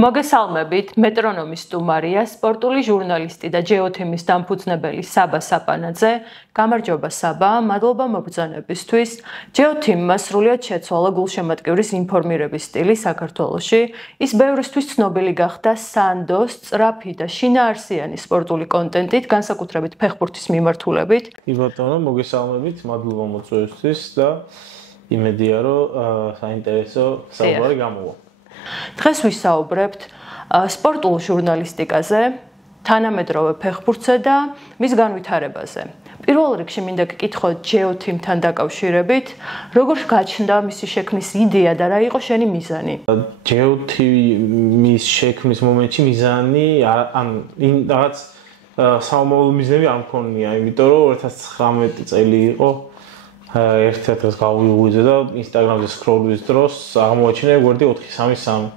მოგესალმებით, მეტრონომის სტუმარია, სპორტული ჟურნალისტი და ჯეოთიმის დამფუძნებელი საბა საპანაძე. გამარჯობა საბა, მადლობა მობრძანებისთვის. ჯეოთიმმა სრულიად შეცვალა გულშემატკივრის ინფორმირების სტილი საქართველოში. ის ბევრისთვის ცნობილი გახდა სანდო, სწრაფი და შინაარსიანი სპორტული კონტენტით, განსაკუთრებით ფეხბურთის მიმართულებით. კი ბატონო, მოგესალმებით, მადლობა მოწვევისთვის და იმედია, რომ საინტერესო საუბარი გამოვა. დღეს ვისაუბრებთ სპორტულ ჟურნალისტიკაზე, თანამედროვე ფეხბურთზე და მის განვითარებაზე. პირველ რიგში მინდა გკითხოთ ჯეოთიმთან დაკავშირებით, როგორ გაჩნდა მისი შექმნის იდეა და რა იყო შენი მიზანი? ჯეოთიმის შექმნის მომენტში მიზანი რაღაც საომავლო მიზნები არ მქონია, იმიტომ რომ 2019 წელი იყო. ერთ დღეს გავიღვიძე და ინსტაგრამზე სკროლვის დროს აღმოაჩინე გვერდი 433.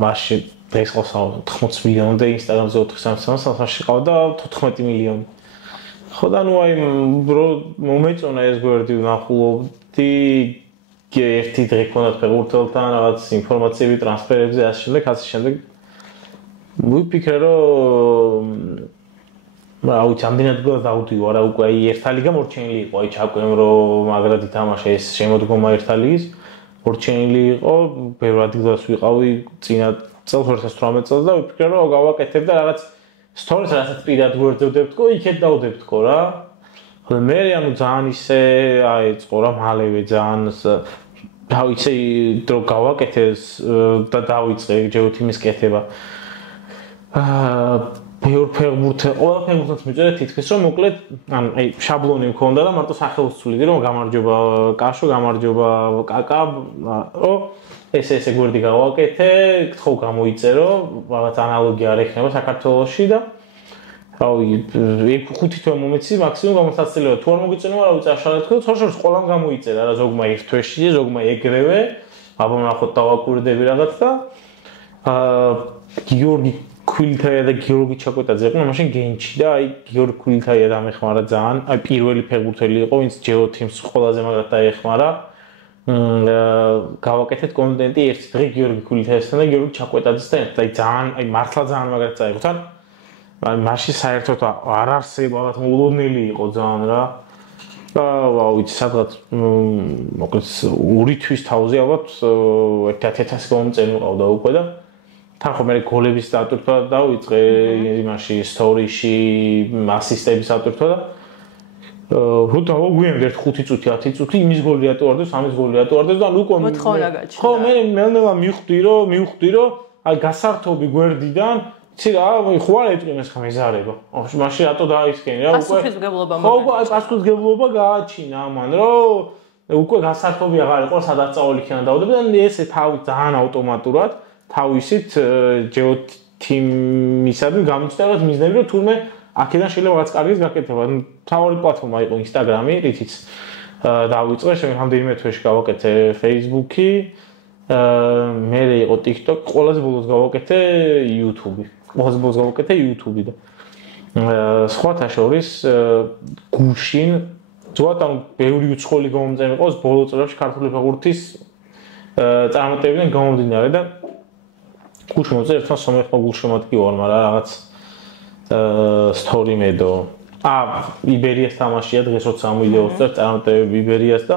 მაშინ დღეს ყავს 80 მილიონი და ინსტაგრამზე 433 ყავდა და 14 მილიონი. ხო და ნუ აი მომეწონა ეს გვერდი ვნახულობდი ერთი დღე ქონდა ფეხბურთელთან რაღაც ინფორმაციები ტრანსფერებზე ასე შემდეგ. ვიფიქრე რომ აუც ამდენად გავდივარ რა უკვე აი ერთა ლიგა მორჩენილი იყო აი ჩაკვემ რომ მაგრად ითამაშა ეს შემოდგომა ერთა ლიგის მორჩენილი იყო ბევრ ადგილას ვიყავი წინა წელს 2018 წელს და ვიფიქრე რომ გავაკეთებ და რაღაც სტორის რასაც პირად გვერდზევდებთქო იქეთ დავდებთქო რა ხოლმე მე ანუ ძალიან ისე აეწყო რა მალევე ძალიან დავიცე დრო გავაკეთეს და დავიწყე ჯეოთიმის კეთება ბევრ ფეხბურთს ყველა ფეხბურთს მიწერე თითქოს რომ მოკლედ ანუ აი შაბლონი მქონდა და მარტო სახელს ვცვლიდი რომ გამარჯობა კაშო გამარჯობა კაკა რომ ესე გვერდი გავაკეთე გთხოვ გამოიწერო რაღაც ანალოგია არ ეხება საქართველოში და რავი 5 თვე მომეცი მაქსიმუმ გამოსაცილება თუ არ მოგიწენება რა ვიცი აშალეთქო თორშორს ყველამ გამოიწერა რა ზოგმა ერთ თვეში ზოგმა ეგრევე აბა ნახოთ დავაკვირდები რაღაც და გიორგი ქვილთაია და გიორგი ჩაკვეტაძე იყო მაშინ გენჩი და აი გიორგი ქვილთაია დამეხმარა ძალიან აი პირველი ფეხბურთელი იყო ვინც ჯეოთიმს ყველაზე მაგრად დაეხმარა გავაკეთეთ კონტენტი ერთი დღე გიორგი ქვილთაიასთან და გიორგი ჩაკვეტაძესთან ერთად აი ძალიან აი მართლა ძალიან მაგრად წაიღო თან აი მაშინ საერთოდ არ არსებობ მოლოდნელი იყო ძალიან რა და ვიცი სადღაც მოკლედ 2 თვის თავზე ალბათ 1000 გამომწერი მიყავდა უკვე და თან ხომ მე გოლების დატვირთვა დავიწყე იმაში სტორიში ასისტების დატვირთვა და რუთ აღვიენდე 5 წუთი 10 წუთი იმის გოლი ატოვარდეს ამის გოლი ატოვარდეს და უკვე მოთხოვნა გაჩნდა ხო მე ნელა მივხვდი რომ აი გასართობი გვერდიდან იცი რა ხო არ ეჭვმეს ხა მეზარება მაშინ რატო დაისკენი რა უკვე პასუხისმგებლობა ხო პასუხისმგებლობა გააჩინა ამან რომ უკვე გასართობი აღარ იყო სადაც წავალი იქიდან დავდები და ესე თავი ძალიან ავტომატურად თავისით ჯეოთიმისადმი გამიჩნდა მიზნები რომ თურმე აქედან შეიძლება რაღაც კარგის გაკეთება. მთავარი პლატფორმა იყო ინსტაგრამი, რითიც დავიწყე, რამდენიმე თვეში გავაკეთე Facebook-ი, მე იყო TikTok, ყველაზე ბოლოს გავაკეთე YouTube-ი. ყველაზე ბოლოს გავაკეთე YouTube-ი და სხვათა შორის გუშინ ზოგადად ბევრი უცხოელი გამომწერი ყავს ბოლო წლებში ქართული ფეხბურთის წარმატებიდან გამომდინარე და გუშინ მოწერ ერთმა სომეხმა გულშემატკივარმა რა რაღაც სტორი მედო იბერიას თამაშია დღეს როცა მოვიდეოს წერ წარმატებები იბერიას და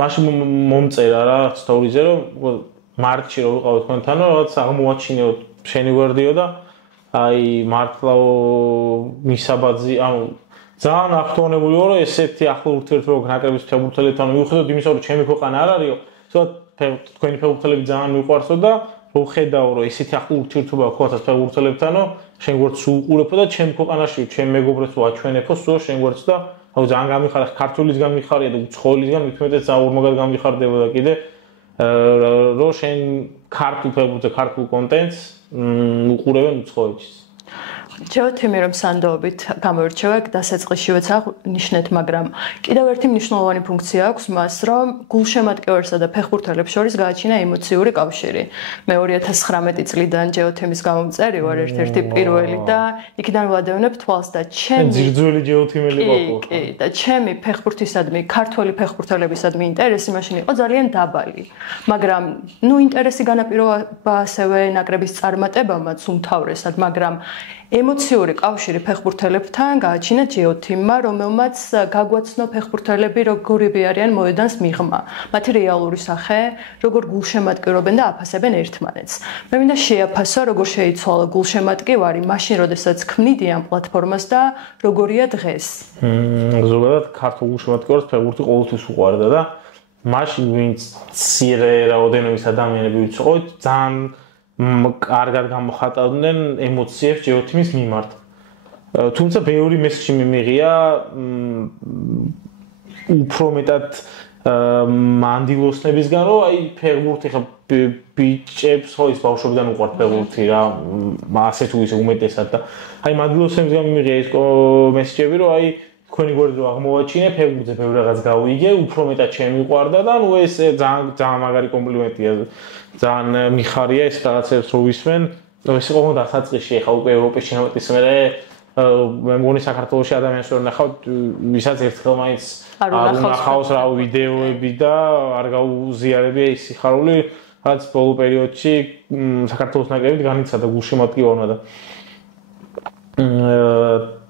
მაშინ მომწერა რა სტორიზე რომ მარტში რო ვიყავ თქვენთან რომ რაღაც აღმოაჩინეო შენი გვერდიო და აი მართლა მისაბაძი ანუ ძალიან აქტუალურია რომ ესეთი ახლო ურთიერთობა ნაკრების ფეხბურთელებთან მიუხედავად იმისა რომ ჩემი ქვეყანა არ არისო ზოგადად თქვენი ფეხბურთელები ძალიან მიყვარსო და ვხედავ რომ ესეთი ახლო ურთიერთობა გქონდათ ფეხბურთელებთანო შენ გვერდს უყურებო და ჩემ ქვეყანაში ჩემ მეგობრებს ვაჩვენებო სულ შენ გვერდს და აუ ძალიან გამიხარდა ქართულისგან მიხარია და უცხოელისგან მithumetes ძალიან ორმაგად გამიხარდებოდა კიდე რომ შენ ქართულ ფეხბურთზე ქართულ კონტენტს უყურებენ უცხოეთში ჯეოთიმი რომ სანდოობით გამოირჩევა, დასაწყისშივეც აღნიშნეთ, მაგრამ კიდევ ერთი მნიშვნელოვანი ფუნქცია აქვს მას, რომ გულშემატკივარსა და ფეხბურთელებს შორის გააჩინა ემოციური კავშირი. მე 2019 წლიდან ჯეოთიმის გამომწერი ვარ, ერთ-ერთი პირველი და იქიდან ვადევნებ თვალს და ჩემი ძირძველი ჯეოთიმელი ვაყო. კი, და ჩემი ფეხბურთისადმი, ქართველი ფეხბურთელებისადმი ინტერესი მაშინ იყო ძალიან დაბალი. მაგრამ ინტერესი განაპირობა ასევე ნაკრების წარმატებამაც უმთავრესად, მაგრამ ემოციური კავშირი ფეხბურთელებთან გააჩინა ჯეოთიმმა, რომელმაც გაგვაცნო ფეხბურთელები როგორები არიან მოედანს მიღმა, მათი რეალური სახე, როგორ გულშემატკივრობენ და აფასებენ ერთმანეთს. მე მინდა შეაფასო, როგორ შეიცვალა გულშემატკივარი მაშინ, როდესაც ქმნიდი ამ პლატფორმას და როგორია დღეს. ზოგადად ქართულ გულშემატკივარს ფეხბურთი ყოველთვის უყვარდა და მაშინ ვინც მცირე რაოდენობის ადამიანები იყო, ძალიან კარგად გამოხატავდნენ ემოციებს ჯეოთიმის მიმართ. თუმცა ბევრი მესიჯი მიმიღია უფრო მეტად მანდილოსნებისგან, რომ აი ფეხბურთი ხა ბიჭებს ხო ის ბავშვობიდან უყვართ ფეხბურთი რა, ასე თუ ისე უმეტესად და აი მანდილოსნებისგან მიმიღია ის მესიჯები, რომ აი თქვენი გვერდზე აღმოვაჩინე, ფეხბურთზე ბევრ რაღაც გავიგე, უფრო მეტად შემიყვარდა და ნუ ეს ძალიან მაგარი კომპლიმენტია. ძალიან მიხარია ეს რაღაცებს რო ვისმენ. ეს იყო დასაწყისში, ხა უკვე ევროპის ჩემპიონატის მერე მე მგონი საქართველოში ადამიანს ვერ ნახავთ, ვისაც ერთხელ მაინც არ ნახავს რა ვიდეოები და არ გაუზიარებია ის სიხარული, რაც ბოლო პერიოდში საქართველოს ნაკრებით განიცადა გულშემატკივარმა და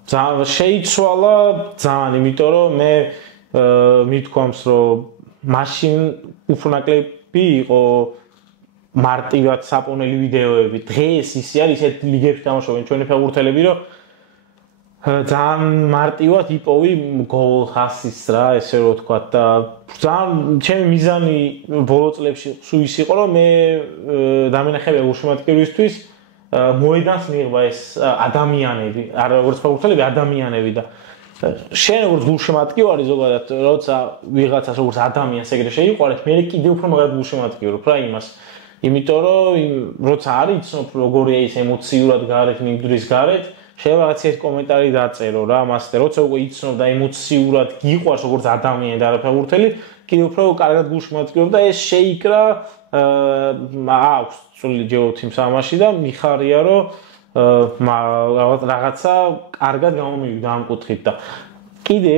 ძალიან შეიცვალა ძალიან, იმიტომ რომ მე მithქვამს, რომ მაშინ უფრო ნაკლები იყო მარტივად საპონელი ვიდეოები. დღეს ისე არის, ისეთ ლიგებში თამაშობენ ჩვენი ფეხბურთელები, რომ ძალიან მარტივად იპოვი გოლ ასის რა, ესე რომ ვთქვა და ძალიან ჩემი მიზანი ბოლო წლებში სულ ის იყო, რომ მე დამენახებია გულშემატკივრისთვის მოედანს მიიღვა ეს ადამიანები, არ როგორც ფეხბურთელები, ადამიანები და შენ როგორც გულშემატკივარი ზოგადად, როცა ვიღაცას როგორც ადამიანს ეგრე შეიყვარეთ, მე კიდევ უფრო მაგად გულშემატკივრობ რა იმას. იმიტომ რომ როცა არ იცნობ როგორია ის ემოციურად გარეთ, მიმდრის გარეთ, შეიძლება რაღაც ერთ კომენტარი დაწერო რა, მას და როცა უკვე იცნობ და ემოციურად გიყვარს როგორც ადამიანი და არა ფეხბურთელი, კიდევ უფრო კარგად გულშემატკივრობ და ეს შეიკრა აქვს წვლილი ჯეოთიმს ამაში და მიხარია რომ რაღაცა კარგად გამომივიდა ამ კუთხით და კიდე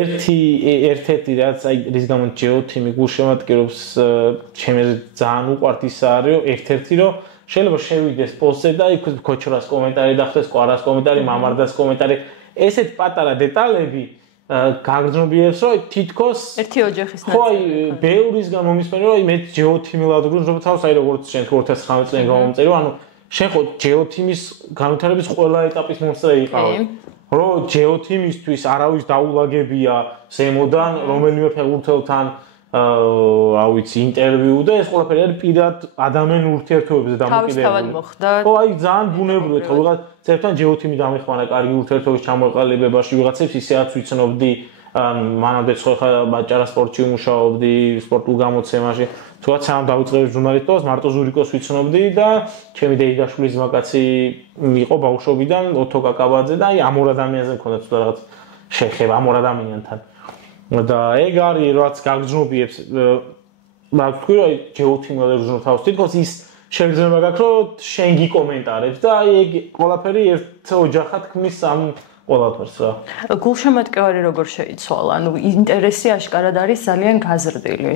ერთ-ერთი რაც აი რის გამო ჯეოთიმი გულშემატკივრობს ჩემს ძალიან უყვართ ის არის რომ ერთ-ერთი რომ შეიძლება შევიდეს პოსტზე და იქ ქოჩრას კომენტარი დახდეს, ყვარას კომენტარი, მამარდას კომენტარი, ესეთ პატარა დეტალები გაგრძნობიერებს რომ თითქოს ერთი ოჯახის ნაწილი. ხო, აი ბევრისგან მომისმენია რომ აი მე ჯეოთიმილად ვგრძნობ თავს, აი როგორც შენ 2019 წლიდან გამომწერი, ანუ შენ ხო ჯეოთიმის განვითარების ყველა ეტაპის მომსწრე იყავ. რომ ჯეოთიმისთვის არავის დაულაგებია ზემოდან რომელიმე ფეხბურთელთან რა ვიცი ინტერვიუ და ეს ყველაფერი არის პირად ადამიანურ ურთიერთობებზე დამოკიდებული. თავისთავად მოხდა. ხო, აი ძალიან ბუნებრივია, თქო, ვიღაც ცერთან ჯეოთიმი დამეხმარა კარგი ურთიერთობის ჩამოყალიბებაში, ვიღაცებს ისეაც ვიცნობდი, მანამდე ხა ბაჭარა სპორტში ვმუშაობდი, სპორტულ გამოცემაში. თუმცა სამ დავიწყე ჟურნალისტობას, მარტო ზურიკოს ვიცნობდი და ჩემი დეიდაშვილის მაკაცი იყო ბავშვობიდან, ოთო კაკაბაძე და აი ამ ორ ადამიანზე მქონდა ცოტა რაღაც შეხება ამ ორ ადამიანთან. და ეგ არის რაც გაგრძნობიებს მაგ თქვი რომ ჯეოთიმად ვგრძნობ თავს თითქოს ის შეგრძნება გაქვს რომ შენ გიკომენტარებს და აი ეგ ყველაფერი ერთ ოჯახად ქმნის ამ ყველაფერს რა. გულშემატკივარი როგორ შეიცვალა? ანუ ინტერესი აშკარად არის ძალიან გაზრდილი.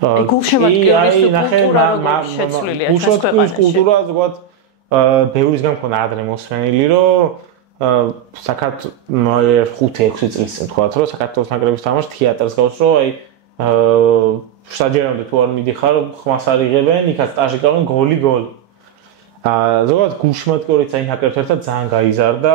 აი გულშემატკივრის კულტურა როგორ შეცვლილია ჩვენს ქვეყანაში? გულშემატკივრის კულტურა ზოგადად ბევრისგან მქონდა ადრე მოსმენილი რომ საქართველოს 5-6 წლის წინ თქვათ რომ საქართველოს ნაკრების თამაში თეატრს გავს რომ აი სტადიონამდე თუ არ მიდიხარ ხმას არ იღებენ იქაც სტაჟი გავენ გოლი ზოგადად გულშემატკივრიც აი ნაკრებთან ერთად ძალიან გაიზარდა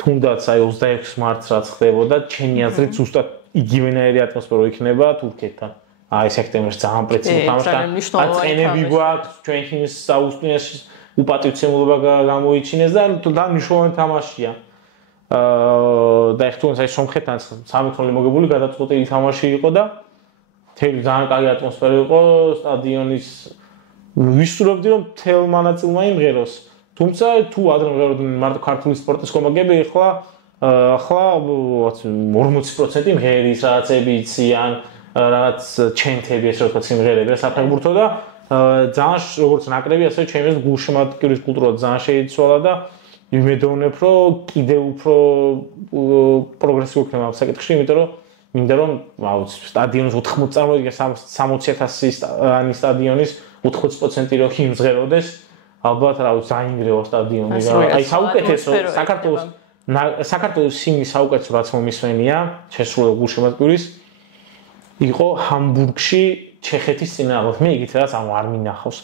თუნდაც აი 26 მარტს რაც ხდებოდა ჩემი აზრით ზუსტად იგივენაირი ატმოსფერო იქნება თურქეთთან აი სექტემბერში ძალიან პრეციზულად თამაშდა აწენები გვაქვს ჩვენ ხინის საუსტინეში უპატივცემულობა გამოიჩინეს და მნიშვნელოვანი თამაშია. და ეხტუნს აი სომხეთთან 3-0 მოგებული გადაწყვეტილი თამაში იყო და თელი ძალიან კარგი ატმოსფერო იყო სტადიონის ვისურვებდი რომ თელ მანაწილმა იმღეროს თუმცა თუ ადრე მღეროდნენ მარტო ქართული სპორტის კომაგები, ახლა 40% მღერის რაღაცები იციან, რაღაც ჩენტები ეს როგორც სიმღერები საფეხბურთო და ძალიან როგორც ნაკრები ასევე ჩემს გულშემატკივრის კულტურა ძალიან შეიცვალა და იმედოვნებ რომ კიდევ უფრო პროგრესი გვექნება ამ საკითხში, იმიტომ რომ მინდა რომ სტადიონის 80 წარმოვიდგინე 60,000-იანი სტადიონის 80% რო იმღეროდეს, ალბათ რა ვიცი დაინგრევა სტადიონი და აი საუკეთესო საქართველოს სიმის საუკეთესო რაც მომისმენია შესრულებულ გულშემატკივრის იყო ჰამბურგში ჩეხეთის წინააღმდეგ. მე იგით რაც არ მინახავს.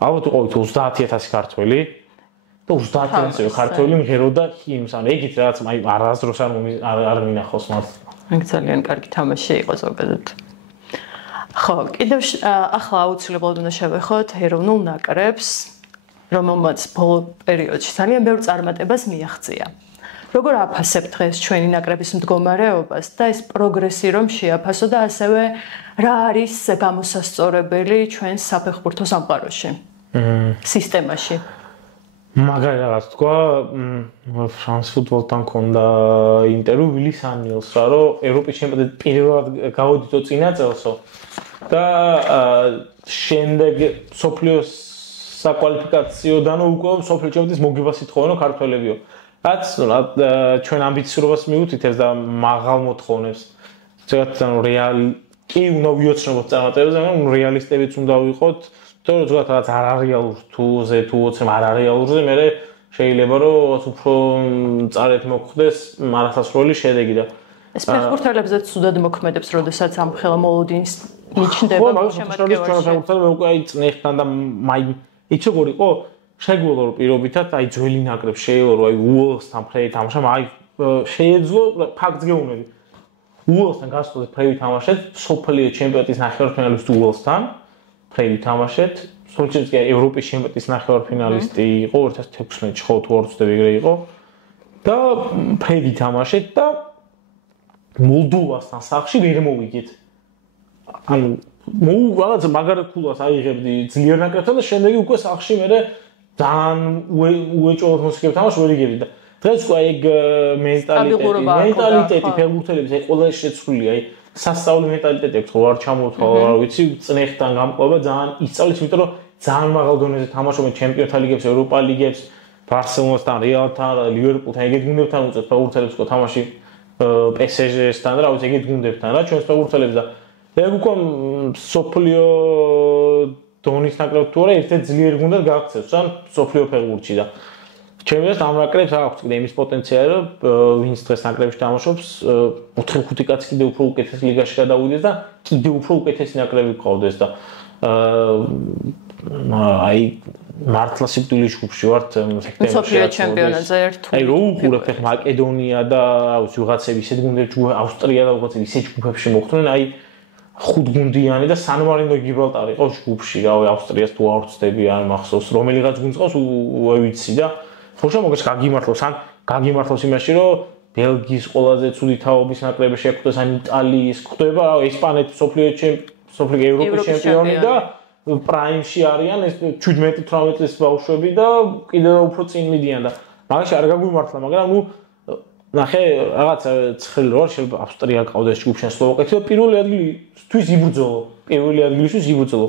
ალბათ უყავით 30,000 ქართველი და 30,000 ქართველი მღეროდა ჰიმნს. ანუ იგით რაც აი არასდროს არ მინახავს მას. ეგ ძალიან კარგი თამაში იყო ზოგადად. ხო, კიდევ ახლა აუცილებლად უნდა შევეხოთ ეროვნულ ნაკრებს, რომელმაც ბოლო პერიოდში ძალიან ბევრ წარმატებას მიაღწია. როგორ აფასებთ დღეს ჩვენი ნაკრების მდგომარეობას და ეს პროგრესი რომ შეაფასო და ასევე რა არის გამოსასწორებელი ჩვენს საფეხბურთო სამყაროში? სისტემაში. მაგარი რაღაც თქვა, France Football-თან მქონდა ინტერვიუ ვილი სანიელს, რომ ევროპის ჩემპიონატი პირველად გავოდითო წინა წელსო და შემდეგ სოფლიოს საკვალიფიკაციოდანო უკვე სოფლიო ჩემპიონატის მოგება სიტყვენო ქართველებიო. რაც ჩვენ ამბიციურობას მიუთითებს და მაღალ მოთხოვნებს. ზოგადად ანუ რეალი კი უნდა ვიოცნებოთ წარმატებაზე, მაგრამ რეალისტებიც უნდა ვიყოთ. თორე ზოგადად რაც არ არეალურ თუზე თუ 20 არ არეალურზე მე შეიძლება რომ უფრო წარეთ მოხდეს მარასასროლი შედეგი და ეს ფეხბურთელებზეც სუდად მოქმედებს, როდესაც ამ ხელმოლოდინს მიჩნდება შემადგენლობაში. მე უკვე აი წნეხთან და მაი იცი როგორ იყო შეგვიძლია რომ პირობითად აი ძველი ნაკრებს შეეძლო აი უოლსთან ფრეი თამაშა, აი შეეძლო ფაქტს გეუბნები. უოლსთან გასწორდეს ფრეი თამაშეთ, სოფლიო ჩემპიონატის ნახევარფინალისტი უოლსთან ფრეი თამაშეთ, სულჩიც კი ევროპის ჩემპიონატის ნახევარფინალისტი იყო 2016-ში, ხო თუ არ ვცდები ეგრე იყო და ფრეი თამაშეთ და მოლდოვასთან სახში ვერ მოვიგეთ. ანუ რაღაც მაგარ ქულას აიღებდი ძლიერ ნაკრებთან და შემდეგ უკვე სახში მე ძალიან უეჭოლოდ მოსიკებ თამაში ვერ იგებდი და დღეს უკვე ეგ მენტალიტეტი ფეხბურთელების აი ყველა შეცვლილია აი სასწავლო მენტალიტეტი აქვს ხო არ ჩამოთვალა რა ვიცი წნეხთან გამყობა ძალიან ისწავლის იმიტომ რომ ძალიან მაღალ დონეზე თამაშობენ ჩემპიონთა ლიგებს, ევროპა ლიგებს, ბარსელონასთან, რეალთან, ლივერპულთან ეგეთ გუნდებთან უწევთ ფეხბურთელებს ხო თამაში PSG-სთან რა ვიცი ეგეთ გუნდებთან რა ჩვენს ფეხბურთელებს და ეგ უკვე სოფლიო დონის ნაკრებს თუ არა ერთ-ერთ ძლიერ გუნდად გააქცევს ან სოფლიო ფეხბურთში და ჩემს ამ ნაკრებს აქვს კიდე იმის პოტენციალი რომ ვინც დღეს ნაკრებში თამაშობს 4-5 კაცი კიდე უფრო უკეთეს ლიგაში გადავიდეს და კიდე უფრო უკეთესი ნაკრები გყავდეს და აი მართლა სიკვდილის ჯგუფში ვართ სექტემბერში სოფლიო ჩემპიონატზე ერთად აი რო უყურებთ ახლა მაკედონია და აუცი ვიღაცები ისეთ გუნდებში ავსტრია და ვიღაცები ისეთ ჯგუფებში მოხვდნენ აი 5 გუნდიანი და სან-მარინო გიბრალტარი იყო ჯგუფში რავი ავსტრიას თუ არ ვწდები არ მახსოვს რომელიღაც გუნდს ყავს უევიცი და ხოშა მოგეს გაგიმართლოს ან გაგიმართლოს იმაში რომ ბელგიის ყველაზე ცუდი თაობის ნაკრები შეხვდეს ან იტალიის ხდება ესპანეთი სოფლიო ევროპის ჩემპიონი და პრაიმში არიან ეს 17-18 წლის ბავშვები და კიდევ უფრო წინ მიდიან და მაგაში არ გაგვიმართლა მაგრამ ნუ ნახე რაღაც ცხრილი რო შეიძლება ავსტრია ყავდეს ჯგუფში სლოვაკეთი და პირველი ადგილისთვის იბრძოლო პირველი ადგილისთვის იბრძოლო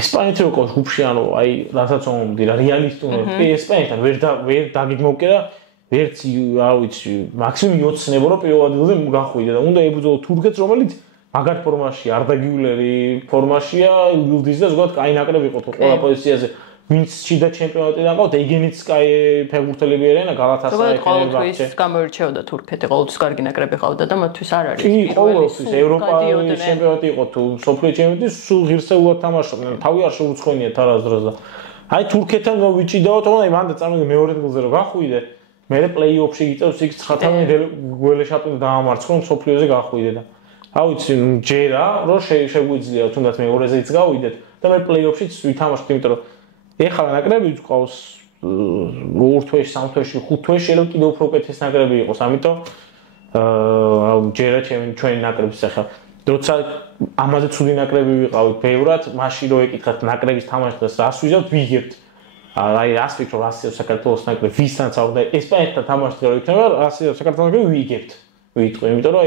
ესპანეთი რო ყავს ჯგუფში ანუ აი რასაც მომდი რა რეალისტურად კი ესპანეთთან ვერ დაგიგმოვკე და ვერც რა ვიცი მაქსიმუმ ოცნებო რომ პირველ ადგილზე გახვიდე და უნდა იბრძოლო თურქეთს რომელიც მაგარ ფორმაში არ დაგიულერი ფორმაშია ილდის და ზოგადად კაი ნაკრები იყო თუ ყველა პოზიციაზე ვინც შიდა ჩემპიონატიდან ყავთ ეგენიც კაი ფეხბურთელები არიან გალათასარაი ყოველთვის გამოირჩეოდა თურქეთი ყოველთვის კარგი ნაკრები ყავდა და მათთვის არ არის კი ყოველთვის ევროპის ჩემპიონატი იყო თუ სოფლიო ჩემპიონატი სულ ღირსეულად თამაშობდნენ თავი არ შეუცხვენიათ არასდროს და აი თურქეთთან მოვიჭიდაო თქო აი მანდა წარმოიდგინე მეორე ადგილზე რომ გახვიდე მე პლეი-ოფში გიწევს იქ 9-თან გველეშაპი დაამარცხონ სოფლიოზე გახვიდე და რა ვიცი ჯერა რომ შეგვიძლია თუნდაც მეორეზეც გავიდეთ და მე პლეი-ოფშიც ვითამაშოთ იმიტომ რომ ეხლა ნაკრები ყავს 2 თვეში, 3 თვეში, 5 თვეში შეიძლება კიდევ უფრო უკეთეს ნაკრები იყოს, ამიტომ ჯერა ჩვენი ნაკრების ახლა როცა ამაზე ცუდი ნაკრები ვიყავით ბევრად, მაშინ რო ეკითხათ ნაკრების თამაში დღეს რას ვიზავთ, ვიგებთ. აი რას ვიქნებ რასიო საქართველოს ნაკრები ვისთან საუბრობ და ესპანეთთან თამაშს რო იქნება რასიო საქართველოს ნაკრები ვიგებთ ვიტყვი იმიტომ რომ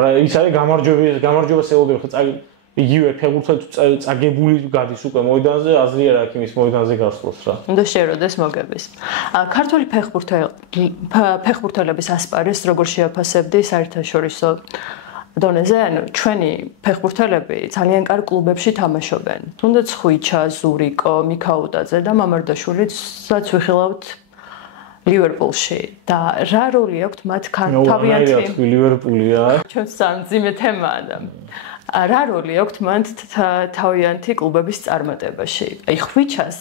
აი ის არის გამარჯვების ელოდები ხო იგივე ფეხბურთელს წაგებული გადის უკვე მოედანზე აზრი არ აქვს იმის მოედანზე გასვლას რა უნდა შეეროდეს მოგების ქართული ფეხბურთელების ასპარეზს როგორ შეაფასებდი საერთაშორისო დონეზე ანუ ჩვენი ფეხბურთელები ძალიან კარგ კლუბებში თამაშობენ თუნდაც ხვიჩა ზურიკო მიქაუტაძე და მამარდაშვილიც ვიხილავთ ლივერპულში და რა როლი აქვს მათ თავიანთი ლივერპულია ჩვენს სამძიმე თემაა და რა როლი აქვს მათ თავიანთი კლუბების წარმატებაში? აი ხვიჩას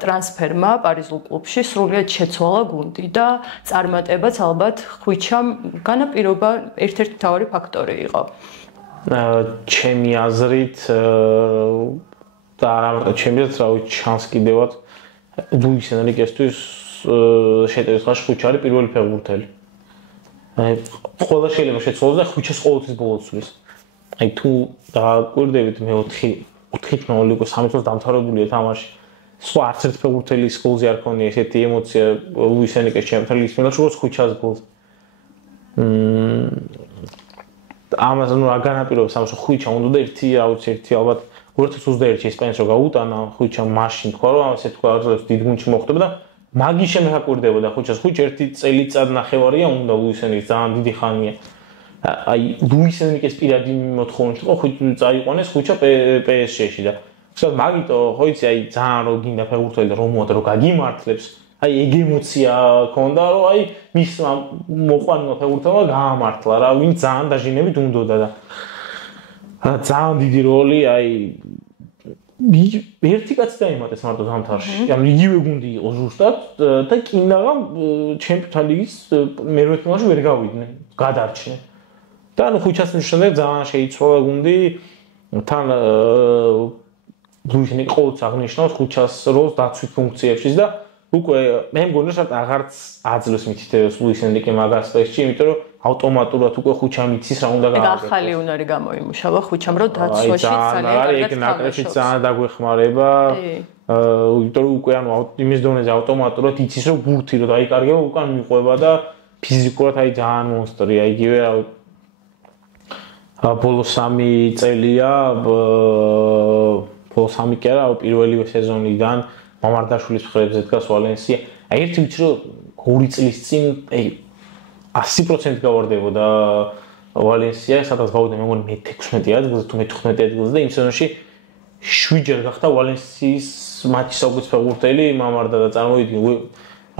ტრანსფერმა პარიზულ კლუბში სრულიად შეცვალა გუნდი და წარმატებაც ალბათ ხვიჩამ განაპირობა ერთ-ერთი მთავარი ფაქტორი იყო. ჩემი აზრით და არა მარტო ჩემი აზრით, რა ვიცი, ჩანს კიდევაც ლუის ენრიკესთვის შეტევის ხარში ხვიჩა არის პირველი ფეხბურთელი. აი ყველა შეიძლება შეცვალოს და ხვიჩას ყოველთვის ბოლოს სulis. აი თუ დააკვირდებით მე 4-0 იყო 3 წელს დამთავრებულია თამაში. სხვა არც ერთ ფეხბურთელის გოლზე არ ქონია ესეთი ემოცია ლუის ენრიკეს ჩემპიონის ფინალში როგორც ხვიჩას გოლზე. ამას ნუ არ განაპირობებს ამას ხვიჩა უნდა და ერთი ალბათ 2021 ესპანეთს რო გაუტანა ხვიჩა მაშინ თქვა რომ ასე თქვა რომ დიდ გუნდში მოხვდება და მაგის შემდეგ აკვირდებოდა ხვიჩას ხვიჩა ერთი წელიწად ნახევარია უნდა ლუის ენრიკეს ძალიან დიდი ხანია. აი ლუის ენრიკეს პირადი მოთხოვნით ხო წაიყვანეს ხვიჩა PSG-ში და ვთქვათ მაგიტო ხო იცი აი ძალიან რო გინდა ფეხბურთელი და რომ მოადა რომ გაგიმართლებს აი ეგ ემოცია ქონდა რომ აი მის მოყვანილ ფეხბურთელმა გაამართლა რა ვინ ძალიან დაჟინებით უნდოდა და ძალიან დიდი როლი აი ერთი კაცი დაიმატეს მარტო ზამთარში ანუ იგივე გუნდი იყო ზუსტად და კინაღამ ჩემპიონთა ლიგის მერვე ფინალში ვერ გავიდნენ გადარჩნენ და ანუ ხვიჩას შემდეგ ძალიან შეიცვალა გუნდი თან ლუის ენრიკე ყოველთვის აღნიშნავს ხვიჩას როლს დაცვით ფუნქციებში და უკვე მე მგონი რომ აღარც აძლევს მითითებას ლუის ენრიკე მაგ ასპექტში იმიტომ რომ ავტომატურად უკვე ხვიჩამ იცის რა უნდა გააკეთოს. ახალი უნარი გამოიმუშავა ხვიჩამ რომ დაცვაში ძალიან კარგად ეგ ნაკრებში ძალიან დაგვეხმარება. იმიტომ რომ უკვე ანუ იმის დონეზე ავტომატურად იცის რომ ბურთი რომ დაიკარგება უკან მიყვება და ფიზიკურად აი ძალიან მონსტრია იგივე რა ბოლო 3 წელია ბოლო 3 კი არა პირველივე სეზონიდან მამარდაშვილის მხრებზე დგას ვალენსია. აი ერთი ვიცი რომ 2 წლის წინ აი 100% გავარდებოდა ვალენსია, სადაც გავიდა მე მგონი მე-16 ადგილზე თუ მე-15 ადგილზე და იმ სეზონში 7 ჯერ გახდა ვალენსიის მატჩის საუკეთესო ფეხბურთელი მამარდა და წარმოვიდგინე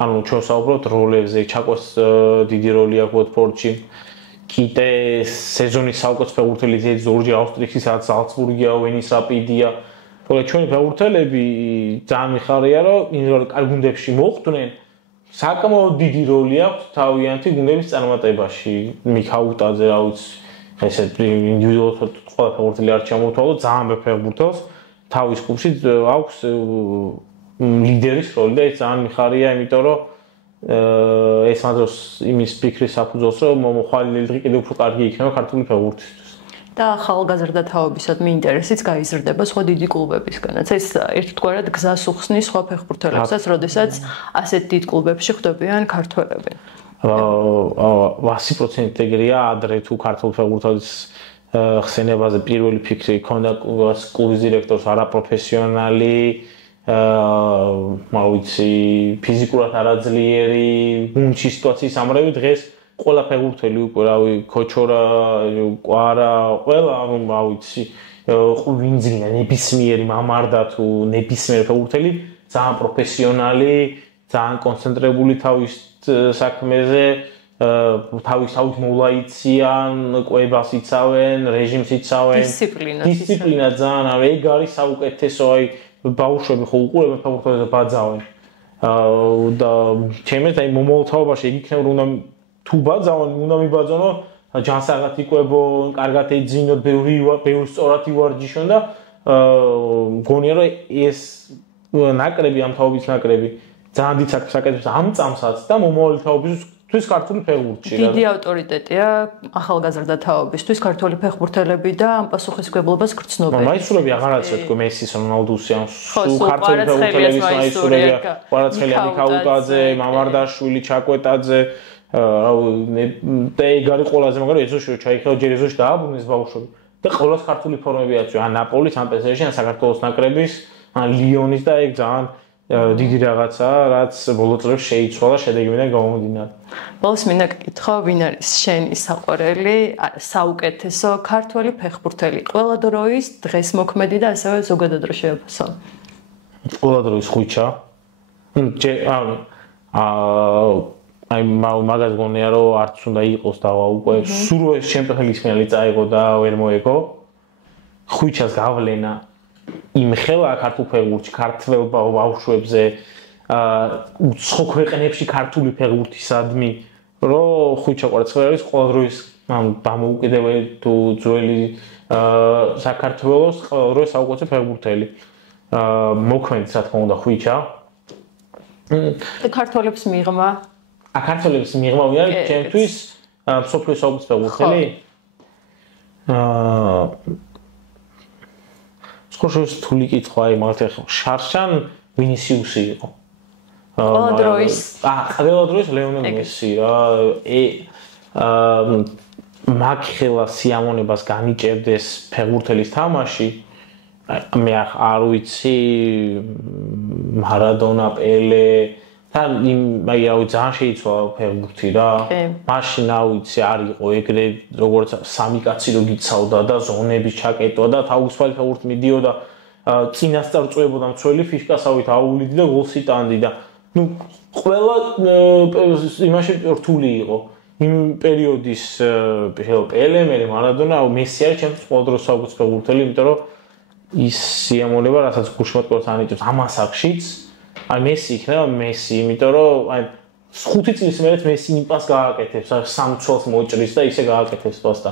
ანუ ჩვენ საუბრობთ როლებზე, ჩაკოს დიდი როლი აქვს ვოტფორდში. კიდე სეზონის საუკეთესო ფეხბურთელი ზეც ორჯერ ავსტრიაში, სადაც ზალცბურგია, ვენის რაპიდია. თორე ჩვენი ფეხბურთელები ძალიან მიხარია რომ ინდივიდუალურ კარგ გუნდებში მოხვდნენ. საკმაოდ დიდი როლი აქვს თავიანთი გუნდების წარმატებაში. მიქაუტაძე, რა ვიცი, ესე ინდივიდუალურად ყველა ფეხბურთელი არ ჩამოთვალო, ძალიან ბევრ ფეხბურთელს თავის კლუბში აქვს ლიდერის როლი და ეს ძალიან მიხარია, იმიტომ რომ ეს მადროს იმის ფიქრის საფუძველს რომ მოხვალინე დღე კიდევ უფრო კარგი იქნება ქართული ფეხბურთისთვის. და ახალგაზრდა თაობისადმი ინტერესიც გაიზრდება სხვა დიდი კლუბებისგანაც. ეს ერთგვარად გზას უხსნის სხვა ფეხბურთელებსაც, როდესაც ასეთ დიდ კლუბებში ხვდებიან ქართველები. 100% ეგრეა, ადრე თუ ქართულ ფეხბურთელის ხსენებაზე პირველი ფიქრი ჰქონდა კლუბის დირექტორს არაპროფესიონალი, ვიცი, ფიზიკურად არაძლიერი, გუნდში სიტუაციის ამრევი დღეს ყველა ფეხბურთელი უკვე რავი ქოჩორა, კვარა, ყველა ვიცი, ვინძინა ნებისმიერი მამარდა თუ ნებისმიერი ფეხბურთელი ძალიან პროფესიონალი, ძალიან კონცენტრირებული თავის საქმეზე, თავის მოვლა იციან, კვებას იცავენ, რეჟიმს იცავენ, დისციპლინა ძალიან არის, ეგ არის საუკეთესო, აი ბავშვები ხო უყურებენ ფეხბურთელს ბაძავენ. და ჩემს აი მომავალ თაობაში ეგ იქნება რომ უნდა თუ ბაძავენ, უნდა მიბაძონო, ჯანსაღად იკვებონ, კარგად ეძინოთ, ბევრი სწორად ივარჯიშონ და მგონია რომ ეს ნაკრები ამ თაობის ნაკრები ძალიან დიდ საქმეს აკეთებს ამ წამსაც და მომავალი თაობის თვის ქართული ფეხბურთში. დიდი ავტორიტეტია ახალგაზრდა თაობისთვის ქართული ფეხბურთელები და ამ პასუხისმგებლობას გრძნობენ. მაისურები აღარაცია თქო მესის, რონალდუსი, სულ ქართული ფეხბურთელების მაისურებია. ყვარაცხელია მიქაუტაძე, მამარდაშვილი, ჩაკვეტაძე, ეგარი ყველაზე მაგარი ეზოში ჩაიქელა ჯერ ეზოში დააბრუნეს ბავშვები. და ყოველს ქართული ფორმები აქვს, ან ნაპოლის, ან პესეჟის, ან საქართველოს ნაკრების, ან ლიონის და ეგ ძალიან დიდი რაღაცაა, რაც ბოლო წლებში შეიცვალა შედეგებიდან გამომდინარე. ბოლოს მინდა გკითხო, ვინ არის შენი საყვარელი, საუკეთესო ქართველი ფეხბურთელი ყველა დროის, დღეს მოქმედი და ასევე ზოგადად რო შეაფასო. ყველა დროის ხვიჩა. აი მაგას გონია რომ არც უნდა იყოს და უკვე სულ ეს ჩემპიონის ფინალი წაიღო და ვერ მოეგო. ხვიჩას გავლენა იმ ხელა ქართულ ფეხბურთში, ქართველ ბავშვებზე, უცხო ქვეყნებში ქართული ფეხბურთისადმი, რომ ხვიჩა ყვარაცხელი არის ყველა დროის დამოუკიდებელი თუ ძველი საქართველოს ყველა დროის საუკეთესო ფეხბურთელი. მოქმედი რა თქმა უნდა ხვიჩა. და ქართველებს მიღმა ქართველებს მიღმა ვინ არის ჩემთვის მსოფლიოს საუკეთესო ფეხბურთელი? ხოშოს თული კითხვა აი მაგალითად შარშან ვინისიუსი იყო. ყველა დროის ყველა დროის ლეონელ მესი რა. მაგ ხელა სიამონებას განიჭერდეს ფეხბურთელის თამაში. მე არ ვიცი მარადონა, პელე და აი რავი ძალიან შეიცვალა ფეხბურთი რა. მაშინ არ ვიცი არ იყო ეგრე როგორც სამი კაცი რო გიცავდა და ზონების ჩაკეტვა და თავისუფალი ფეხბურთი მიდიოდა წინასწარ წვებოდა მცველი ფიშკასავით აუვლიდი და გოლს იტანდი და ნუ ყველა იმაში რთული იყო. იმ პერიოდის პელე, მარადონა, მესი არის ჩემთვის ყველა დროს საუკეთესო ფეხბურთელი, იმიტომ რომ ის სიამოვნება რასაც გულშემატკივრად ანიჭებს ამ ასაკშიც აი მესი იქნება მესი, იმიტომ რომ აი 5 წლის მერე მესი იმ პას გააკეთებს, სამ ცოლს მოჭრის და ისე გააკეთებს პას და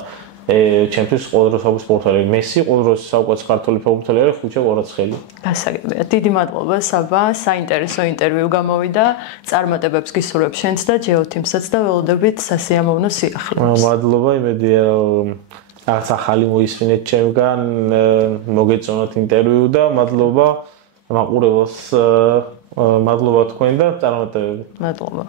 ჩემთვის ყველა დროს საუკეთესო სპორტსმენი მესი, ყველა დროს საუკეთესო ქართული ფეხბურთელი არის ხვიჩა ყვარაცხელი. გასაგებია. დიდი მადლობა საბა, საინტერესო ინტერვიუ გამოვიდა. წარმატებებს გისურვებ შენც და ჯეოთიმსაც და ველოდებით სასიამოვნო სიახლეებს. მადლობა, იმედია რომ რაღაც ახალი მოისმინეთ ჩემგან, მოგეწონათ ინტერვიუ და მადლობა მაყურებელს. მადლობა თქვენ და წარმატებები. მადლობა.